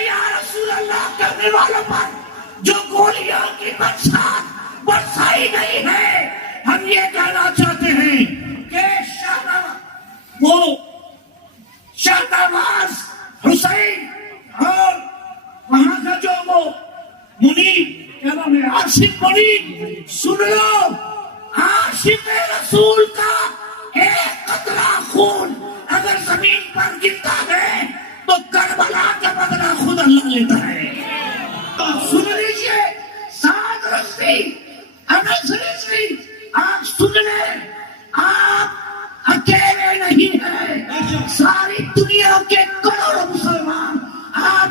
یا رسول اللہ کرنے والوں پر جو گولیاں کی برسائی گئی ہے، ہم یہ کہنا چاہتے ہیں کہ شہنواز حسین اور وہاں کا جو وہ منیب کیا نام ہے، عاشق منیب، سن لو، عاشق رسول کا ایک قطرہ خون اگر زمین پر گرتا ہے تو کربلا کا بدلہ خود اللہ لیتا ہے۔ سن لیجیے سعد رضوی، انس رضوی، آپ سن لیں، آپ اکیلے نہیں ہیں، ساری دنیا کے کروڑوں مسلمان آپ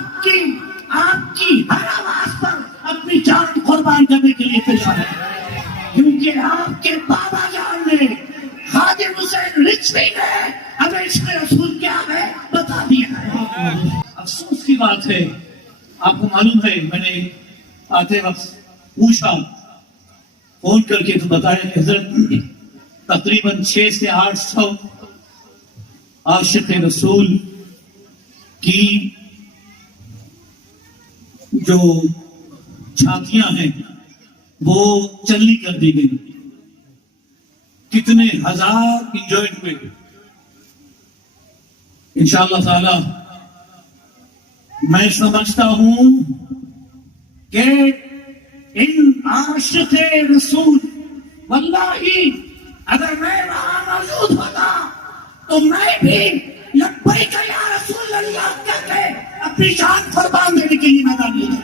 کی ہر آواز پر اپنی جان قربان کرنے کے لیے تیار ہیں، کیونکہ آپ کے بابا جان نے، خادم حسین رضوی نے ہمیں اس میں رسول کیا ہے بتا دیا ہے۔ افسوس کی بات ہے، آپ کو معلوم ہے، میں نے آتے وقت پوچھا فون کر کے تو بتایا کہ حضرت تقریباً 600 سے 800 عاشق رسول کی جو چھاتیاں ہیں وہ چلی کر دی گئی، کتنے ہزار انجوائے ہوئے۔ انشاءاللہ تعالی میں سمجھتا ہوں کہ ان عاشق رسول، واللہ اگر میں وہاں موجود ہوتا تو میں بھی لبیک یا رسول اللہ کہہ کے اپنی جان قربان دینے کے لیے میدان میں